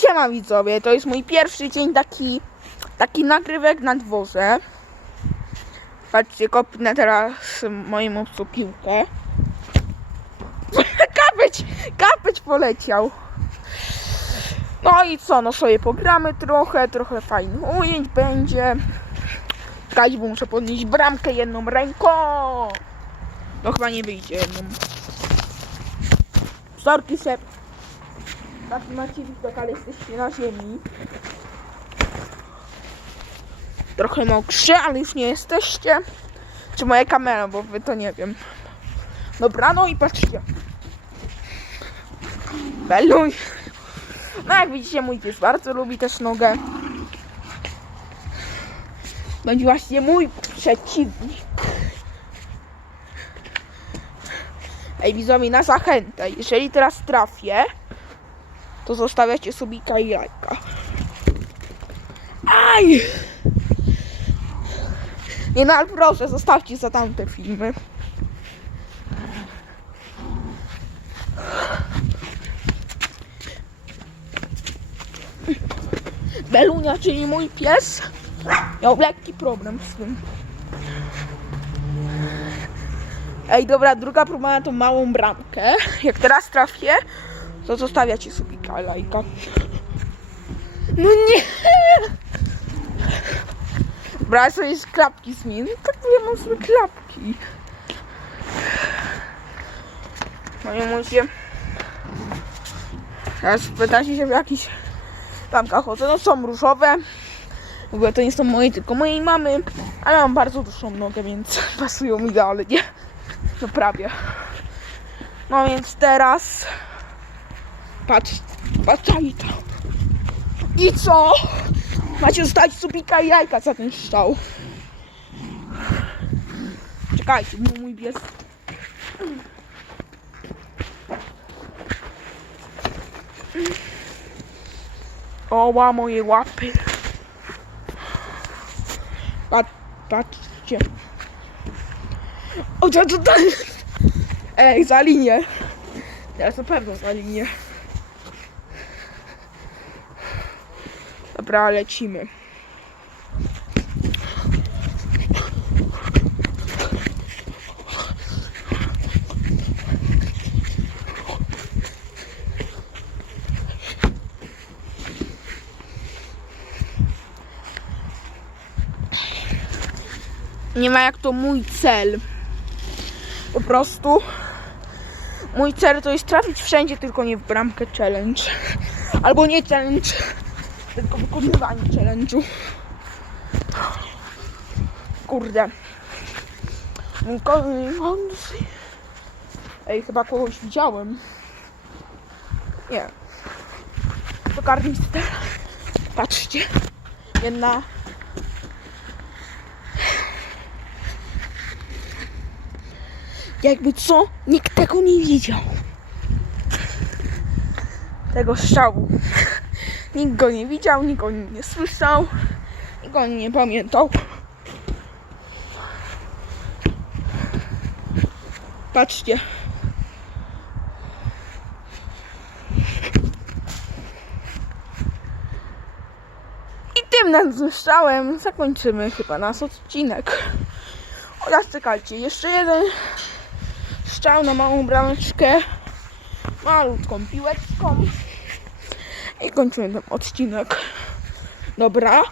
Siema widzowie, to jest mój pierwszy dzień taki, taki nagrywek na dworze. Patrzcie, kopnę teraz moją obcą piłkę. kapeć, kapeć poleciał. No i co, no sobie pogramy trochę, trochę fajnych ujęć będzie. Czekajcie, bo muszę podnieść bramkę jedną ręką. No chyba nie wyjdzie jedną. Sorki się. Taki macie widok, ale jesteście na ziemi. Trochę mokrzy, ale już nie jesteście. Czy moja kamera, bo wy to nie wiem. Dobra, no i patrzcie. Beluj. No jak widzicie, mój pies bardzo lubi też nogę. Będzie właśnie mój przeciwnik. Ej, widzowie, na zachętę. Jeżeli teraz trafię, to zostawiacie subika i lajka. Aj! Nie no, ale proszę, zostawcie za tamte filmy. Belunia, czyli mój pies, miał lekki problem z tym. Ej, dobra, druga próba na tą małą bramkę. Jak teraz trafię, to zostawiacie subika, lajka. No nie! Brałem sobie klapki z min. Tak ja mam sobie klapki. No nie mówię. Teraz pytacie się w jakichś tamkach chodzę. No są różowe. W ogóle to nie są moje, tylko mojej mamy. Ale mam bardzo dłuższą nogę, więc pasują idealnie. No prawie. No więc teraz patrz, patrzaj to. I co? Macie zostawić subika i jajka za ten strzał. Czekajcie, mój pies. Oła moje łapy. Pat, patrzcie. O, to, to jest? Ej, za linię. Teraz na pewno za linię. Dobra, lecimy. Nie ma jak to mój cel. Po prostu mój cel to jest trafić wszędzie, tylko nie w bramkę challenge. Albo nie challenge, tylko wykonywanie challenge'u. Kurde. Ej, chyba kogoś widziałem. Nie. To karnister. Patrzcie. Jedna. Jakby co? Nikt tego nie widział. Tego strzału. Nikt go nie widział, nikt go nie słyszał, nikt go nie pamiętał. Patrzcie. I tym nad strzałem zakończymy chyba nasz odcinek. Oraz czekajcie, jeszcze jeden strzał na małą brameczkę, malutką piłeczką. I kończymy ten odcinek. Dobra.